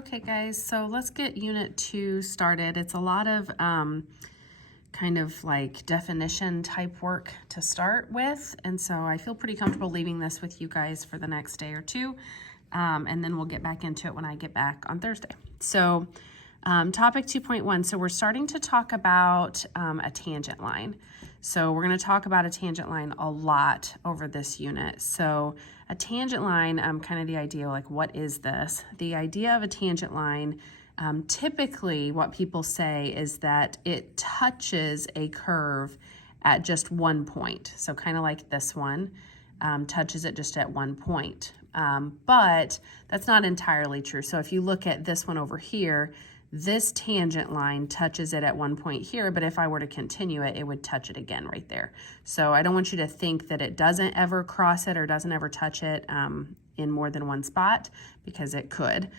Okay guys, so let's get unit 2 started. It's a lot of kind of like definition type work to start with, and so I feel pretty comfortable leaving this with you guys for the next day or two, and then we'll get back into it when I get back on Thursday. So topic 2.1, so we're starting to talk about a tangent line. So we're going to talk about a tangent line a lot over this unit. So a tangent line, kind of the idea, like what is this? The idea of a tangent line, typically what people say is that it touches a curve at just one point. So kind of like this one, touches it just at one point. But that's not entirely true. So if you look at this one over here, this tangent line touches it at one point here, but if I were to continue it, it would touch it again right there. So I don't want you to think that it doesn't ever cross it or doesn't ever touch it in more than one spot, because it could.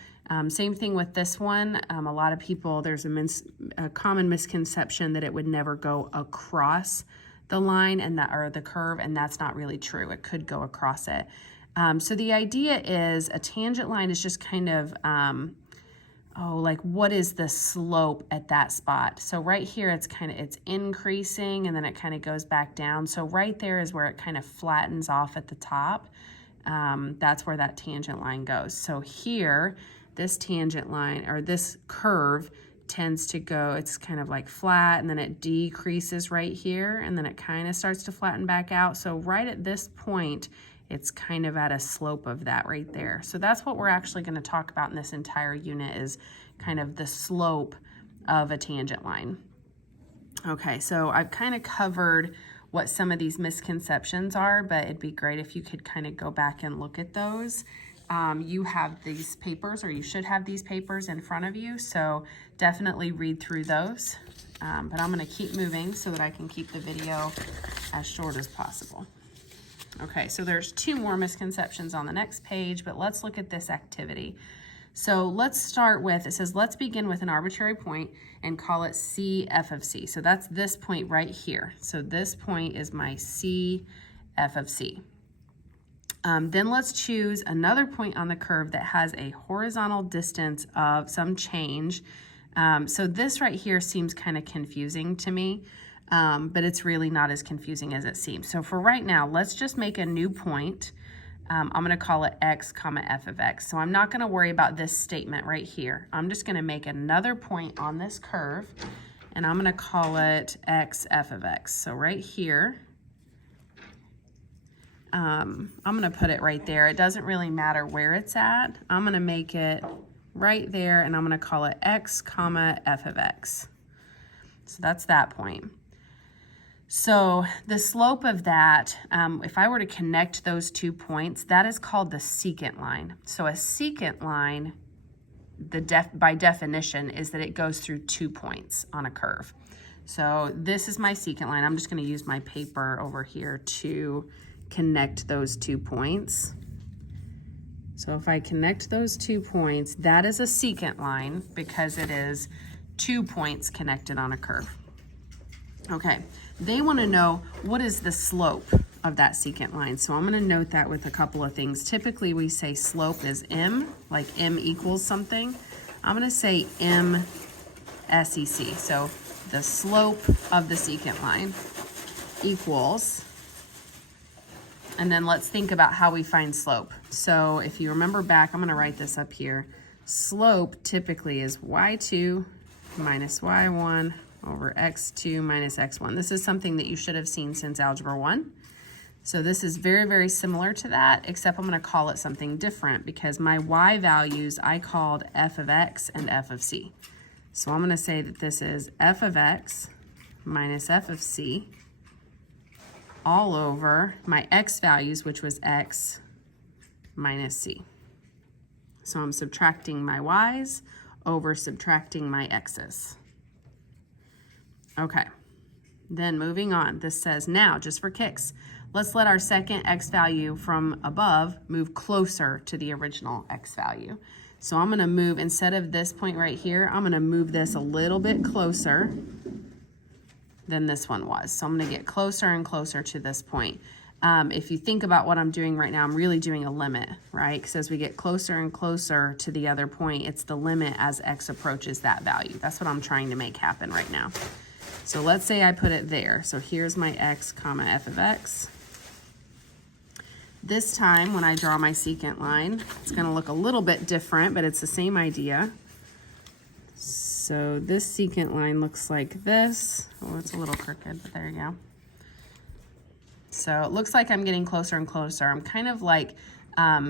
Same thing with this one. A lot of people, there's a common misconception that it would never go across the line and that, or the curve, and that's not really true. It could go across it. So the idea is a tangent line is just kind of, like what is the slope at that spot? So right here, it's increasing and then it kind of goes back down. So right there is where it kind of flattens off at the top. That's where that tangent line goes. So here, this tangent line or this curve tends to go, it's kind of like flat, and then it decreases right here, and then it kind of starts to flatten back out. So right at this point, it's kind of at a slope of that right there. So that's what we're actually going to talk about in this entire unit, is kind of the slope of a tangent line. Okay, so I've kind of covered what some of these misconceptions are, but it'd be great if you could kind of go back and look at those. You have these papers, or you should have these papers in front of you, so definitely read through those. But I'm going to keep moving so that I can keep the video as short as possible. Okay, so there's two more misconceptions on the next page, but let's look at this activity. So let's start with, it says, let's begin with an arbitrary point and call it C f of C. So that's this point right here. So this point is my C f of C. Then let's choose another point on the curve that has a horizontal distance of some change. So this right here seems kind of confusing to me. But it's really not as confusing as it seems. So for right now, let's just make a new point. I'm going to call it x comma f of x. So I'm not going to worry about this statement right here. I'm just going to make another point on this curve, and I'm going to call it x f of x. So right here, I'm going to put it right there. It doesn't really matter where it's at. I'm going to make it right there, and I'm going to call it x comma f of x. So that's that point. So the slope of that, if I were to connect those 2 points, that is called the secant line. So a secant line, by definition, is that it goes through 2 points on a curve. So this is my secant line. I'm just going to use my paper over here to connect those 2 points. So if I connect those 2 points, that is a secant line because it is 2 points connected on a curve. Okay, they want to know what is the slope of that secant line. So I'm going to note that with a couple of things. Typically we say slope is m, like m equals something. I'm going to say m sec. So the slope of the secant line equals, and then let's think about how we find slope. So if you remember back, I'm going to write this up here. Slope typically is y2 minus y1 over x2 minus x1. This is something that you should have seen since Algebra 1. So this is very, very similar to that, except I'm going to call it something different because my y values I called f of x and f of c. So I'm going to say that this is f of x minus f of c all over my x values, which was x minus c. So I'm subtracting my y's over subtracting my x's. Okay, then moving on, this says now, just for kicks, let's let our second x value from above move closer to the original x value. So I'm going to move, instead of this point right here, I'm going to move this a little bit closer than this one was. So I'm going to get closer and closer to this point. If you think about what I'm doing right now, I'm really doing a limit, right? Because as we get closer and closer to the other point, it's the limit as x approaches that value. That's what I'm trying to make happen right now. So let's say I put it there. So here's my x comma f of x. This time when I draw my secant line, it's going to look a little bit different, but it's the same idea. So this secant line looks like this. Oh, it's a little crooked, but there you go. So it looks like I'm getting closer and closer. I'm kind of like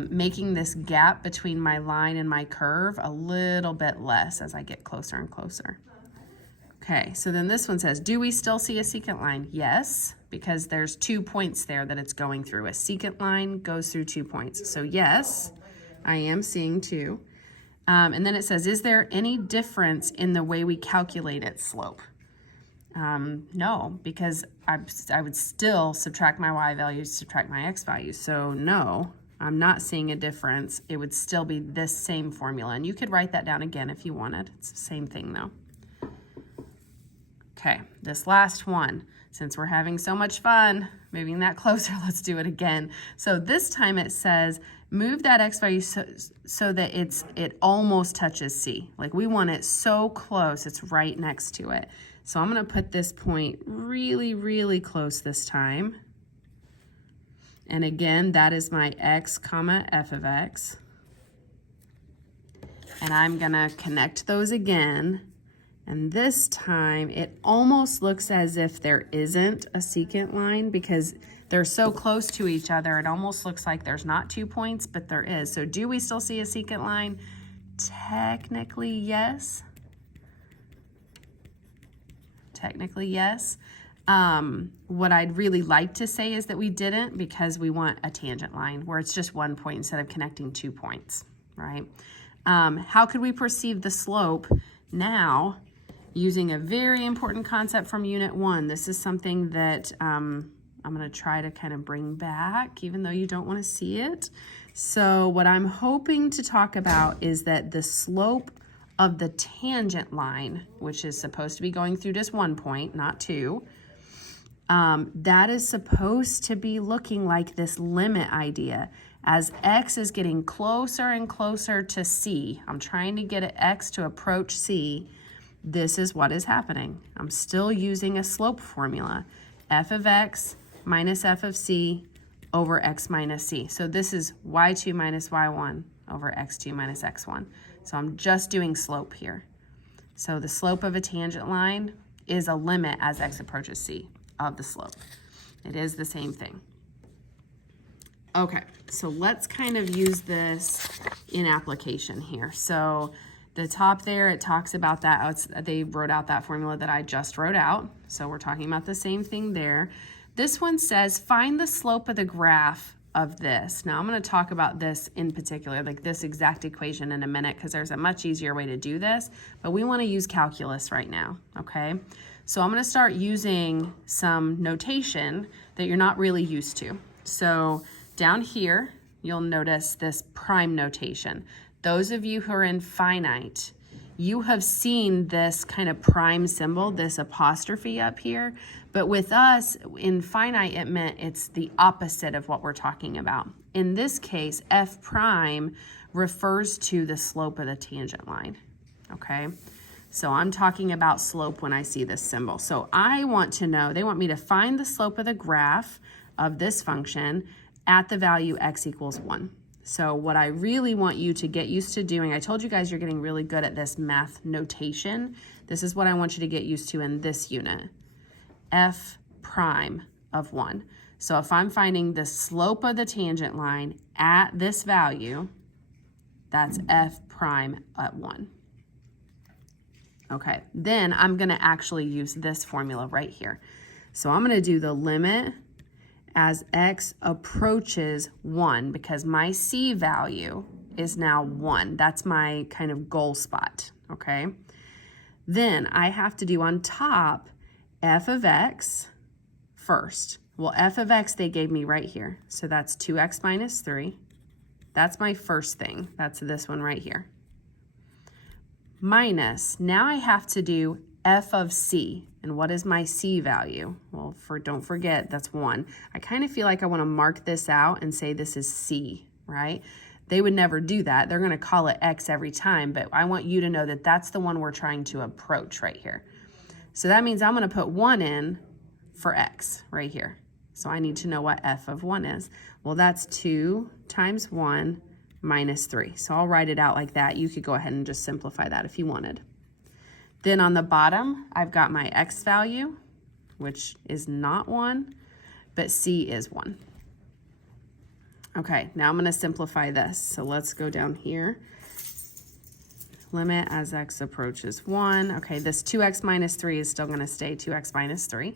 making this gap between my line and my curve a little bit less as I get closer and closer. Okay, so then this one says, do we still see a secant line? Yes, because there's 2 points there that it's going through. A secant line goes through 2 points. So yes, I am seeing 2. And then it says, is there any difference in the way we calculate its slope? No, because I would still subtract my y values, subtract my x values. So no, I'm not seeing a difference. It would still be this same formula. And you could write that down again if you wanted. It's the same thing though. Okay, this last one, since we're having so much fun moving that closer, let's do it again. So this time it says, move that x value so that it almost touches C. Like we want it so close, it's right next to it. So I'm gonna put this point really, really close this time. And again, that is my x comma f of x. And I'm gonna connect those again. And this time it almost looks as if there isn't a secant line because they're so close to each other. It almost looks like there's not 2 points, but there is. So do we still see a secant line? Technically, yes. Technically, yes. What I'd really like to say is that we didn't because we want a tangent line where it's just 1 point instead of connecting 2 points, right? How could we perceive the slope now using a very important concept from Unit 1? This is something that I'm going to try to kind of bring back, even though you don't want to see it. So what I'm hoping to talk about is that the slope of the tangent line, which is supposed to be going through just 1 point, not 2, that is supposed to be looking like this limit idea. As x is getting closer and closer to C, I'm trying to get x to approach C, this is what is happening. I'm still using a slope formula, f of x minus f of c over x minus c. So this is y2 minus y1 over x2 minus x1. So I'm just doing slope here. So the slope of a tangent line is a limit as x approaches c of the slope. It is the same thing. Okay, so let's kind of use this in application here. So the top there, it talks about that. They wrote out that formula that I just wrote out. So we're talking about the same thing there. This one says, find the slope of the graph of this. Now I'm going to talk about this in particular, like this exact equation in a minute, because there's a much easier way to do this, but we want to use calculus right now, okay? So I'm going to start using some notation that you're not really used to. So down here, you'll notice this prime notation. Those of you who are in finite, you have seen this kind of prime symbol, this apostrophe up here, but with us in finite, it meant it's the opposite of what we're talking about. In this case, f prime refers to the slope of the tangent line, okay? So I'm talking about slope when I see this symbol. So I want to know, they want me to find the slope of the graph of this function at the value x equals 1. So what I really want you to get used to doing, I told you guys you're getting really good at this math notation. This is what I want you to get used to in this unit. F prime of 1. So if I'm finding the slope of the tangent line at this value, that's f prime at 1. Okay, then I'm going to actually use this formula right here. So I'm going to do the limit as x approaches 1 because my c value is now 1. That's my kind of goal spot, okay? Then I have to do on top f of x first. Well, f of x they gave me right here. So that's 2x minus 3. That's my first thing. That's this one right here. Minus, now I have to do f of c. And what is my c value? Well, don't forget, that's 1. I kind of feel like I want to mark this out and say this is c, right? They would never do that. They're going to call it x every time, but I want you to know that that's the one we're trying to approach right here. So that means I'm going to put 1 in for x right here. So I need to know what f of 1 is. Well, that's 2 times 1 minus 3. So I'll write it out like that. You could go ahead and just simplify that if you wanted. Then on the bottom, I've got my x value, which is not 1, but c is 1. Okay, now I'm going to simplify this. So let's go down here. Limit as x approaches 1. Okay, this 2x minus 3 is still going to stay 2x minus 3.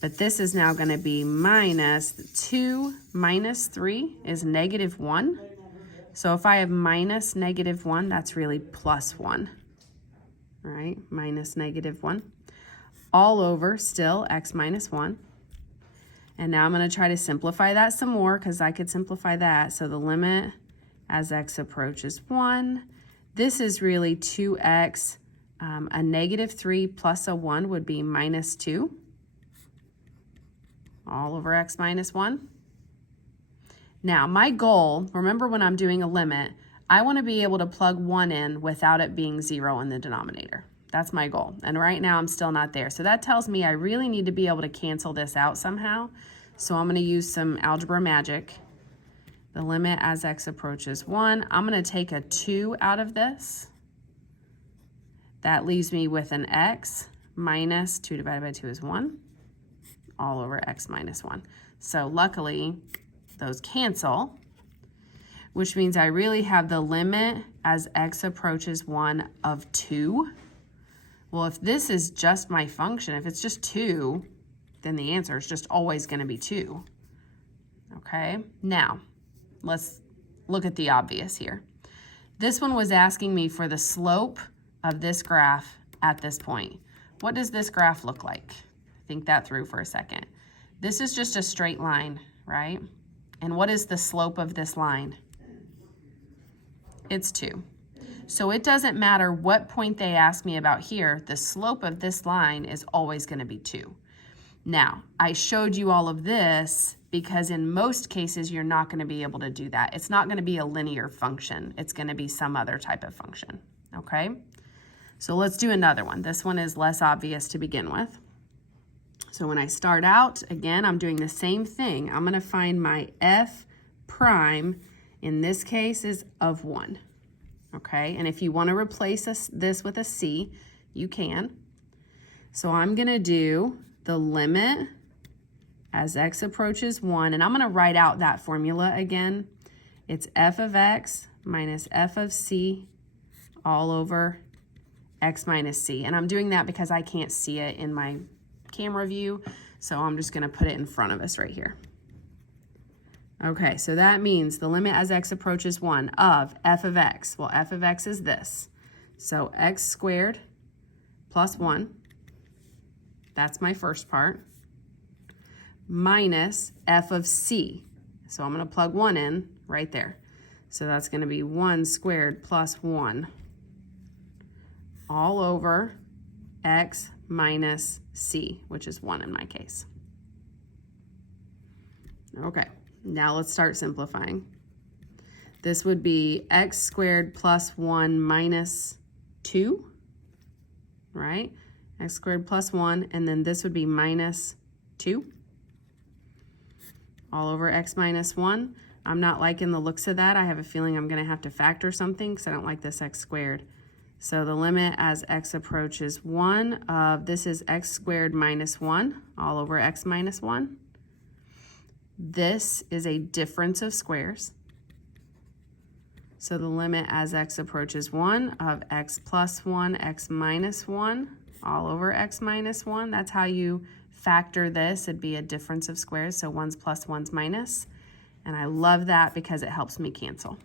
But this is now going to be minus 2 minus 3 is negative 1. So if I have minus negative 1, that's really plus 1. All right, minus negative 1. All over still x minus 1. And now I'm going to try to simplify that some more because I could simplify that. So the limit as x approaches 1. This is really 2x. A negative 3 plus a 1 would be minus 2. All over x minus 1. Now, my goal, remember when I'm doing a limit, I want to be able to plug 1 in without it being 0 in the denominator. That's my goal. And right now, I'm still not there. So that tells me I really need to be able to cancel this out somehow. So I'm going to use some algebra magic. The limit as x approaches 1. I'm going to take a 2 out of this. That leaves me with an x minus 2 divided by 2 is 1. All over x minus 1. So luckily, those cancel, which means I really have the limit as x approaches 1 of 2. Well, if this is just my function, if it's just 2, then the answer is just always going to be 2. Okay, now let's look at the obvious here. This one was asking me for the slope of this graph at this point. What does this graph look like? Think that through for a second. This is just a straight line, right? And what is the slope of this line? It's 2. So it doesn't matter what point they ask me about here, the slope of this line is always going to be 2. Now, I showed you all of this because in most cases, you're not going to be able to do that. It's not going to be a linear function. It's going to be some other type of function, okay? So let's do another one. This one is less obvious to begin with. So when I start out, again, I'm doing the same thing. I'm going to find my f prime, in this case, is of 1. Okay, and if you want to replace this with a c, you can. So I'm going to do the limit as x approaches 1, and I'm going to write out that formula again. It's f of x minus f of c all over x minus c. And I'm doing that because I can't see it in my camera view, so I'm just going to put it in front of us right here. Okay, so that means the limit as x approaches 1 of f of x. Well, f of x is this. So x squared plus 1, that's my first part, minus f of c. So I'm going to plug 1 in right there. So that's going to be 1 squared plus 1 all over x minus c, which is 1 in my case. Okay, now let's start simplifying. This would be x squared plus 1 minus 2, right? X squared plus 1, and then this would be minus 2 all over x minus 1. I'm not liking the looks of that. I have a feeling I'm going to have to factor something because I don't like this x squared. So the limit as x approaches 1 of, this is x squared minus 1 all over x minus 1. This is a difference of squares. So the limit as x approaches 1 of x plus 1, x minus 1 all over x minus 1. That's how you factor this. It'd be a difference of squares, so 1's plus, 1's minus. And I love that because it helps me cancel.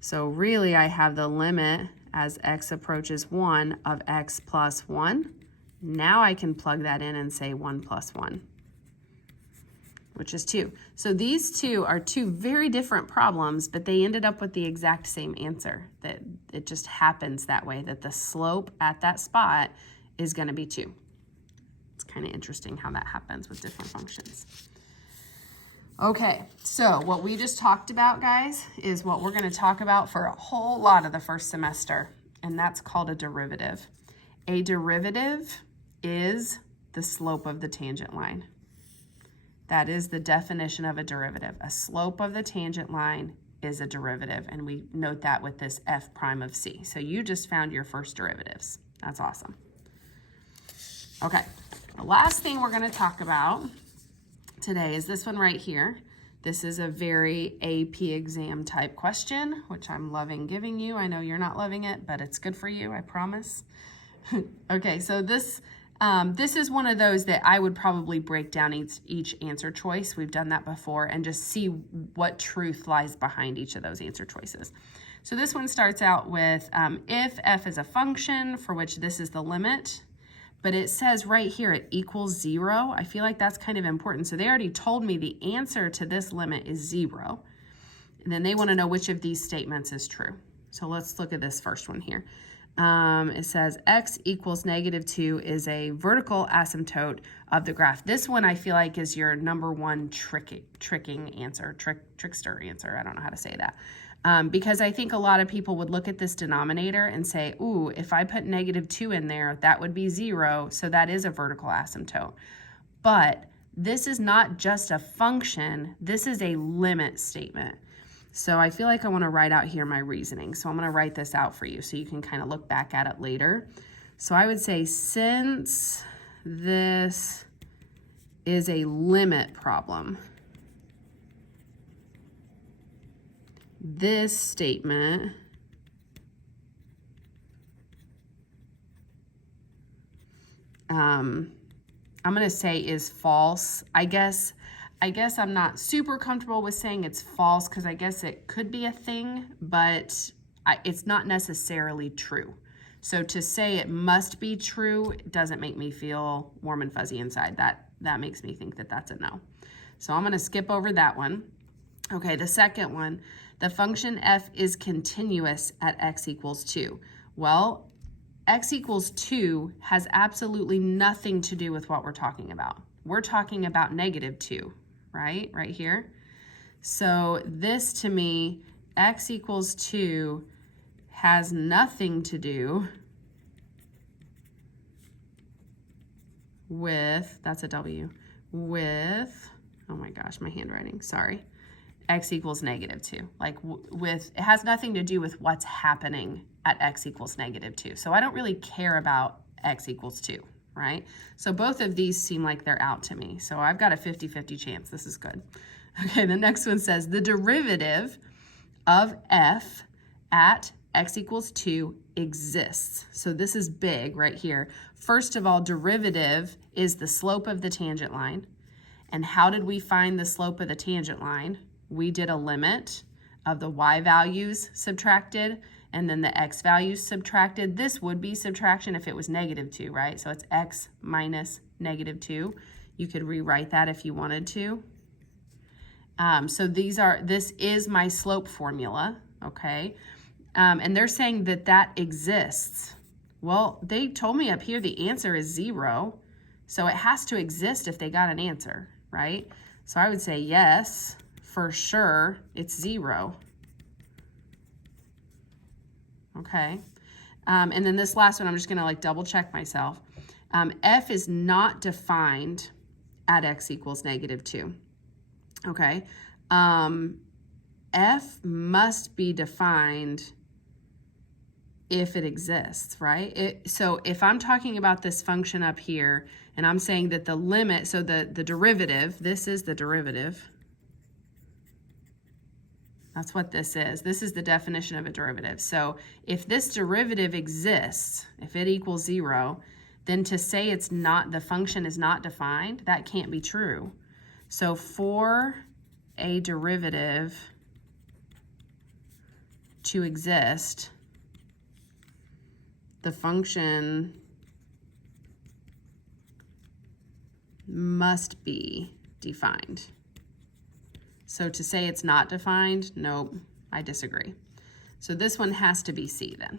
So really I have the limit as x approaches 1 of x plus 1. Now I can plug that in and say 1 plus 1. which is 2. So these two are two very different problems, but they ended up with the exact same answer. That it just happens that way, that the slope at that spot is going to be 2. It's kind of interesting how that happens with different functions. Okay, so what we just talked about, guys, is what we're going to talk about for a whole lot of the first semester, and that's called a derivative. A derivative is the slope of the tangent line. That is the definition of a derivative. A slope of the tangent line is a derivative, and we note that with this f prime of c. So you just found your first derivatives. That's awesome. Okay, the last thing we're going to talk about today is this one right here. This is a very AP exam type question, which I'm loving giving you. I know you're not loving it, but it's good for you, I promise. Okay, so this is one of those that I would probably break down each answer choice. We've done that before, and just see what truth lies behind each of those answer choices. So this one starts out with if f is a function for which this is the limit, but it says right here it equals 0. I feel like that's kind of important. So they already told me the answer to this limit is 0. And then they want to know which of these statements is true. So let's look at this first one here. It says x equals -2 is a vertical asymptote of the graph. This one I feel like is your number one tricking answer, trickster answer. I don't know how to say that. Because I think a lot of people would look at this denominator and say, ooh, if I put -2 in there, that would be 0, so that is a vertical asymptote. But this is not just a function, this is a limit statement. So I feel like I want to write out here my reasoning. So I'm going to write this out for you so you can kind of look back at it later. So I would say, since this is a limit problem, this statement I'm going to say is false. I guess I'm not super comfortable with saying it's false because I guess it could be a thing, but it's not necessarily true. So to say it must be true doesn't make me feel warm and fuzzy inside. That makes me think that that's a no. So I'm going to skip over that one. Okay, the second one, the function f is continuous at x equals 2. Well, x equals 2 has absolutely nothing to do with what we're talking about. We're talking about -2, right? Right here. So this to me, x equals 2 has nothing to do with, that's a W, with, oh my gosh, my handwriting, sorry. X equals -2. Like it has nothing to do with what's happening at x equals -2. So I don't really care about x equals 2, right? So both of these seem like they're out to me. So I've got a 50-50 chance. This is good. Okay, the next one says the derivative of f at x equals 2 exists. So this is big right here. First of all, derivative is the slope of the tangent line. And how did we find the slope of the tangent line? We did a limit of the y values subtracted and then the x values subtracted. This would be subtraction if it was -2, right? So it's x minus -2. You could rewrite that if you wanted to. So this is my slope formula, okay? And they're saying that that exists. Well, they told me up here the answer is 0, so it has to exist if they got an answer, right? So I would say yes, for sure, it's 0. Okay. And then this last one, I'm just going to like double check myself. F is not defined at x equals -2. Okay. F must be defined if it exists, right? So if I'm talking about this function up here and I'm saying that the limit, so the derivative, this is the derivative. That's what this is. This is the definition of a derivative. So if this derivative exists, if it equals 0, then to say it's not, the function is not defined, that can't be true. So for a derivative to exist, the function must be defined. So to say it's not defined, nope, I disagree. So this one has to be C then.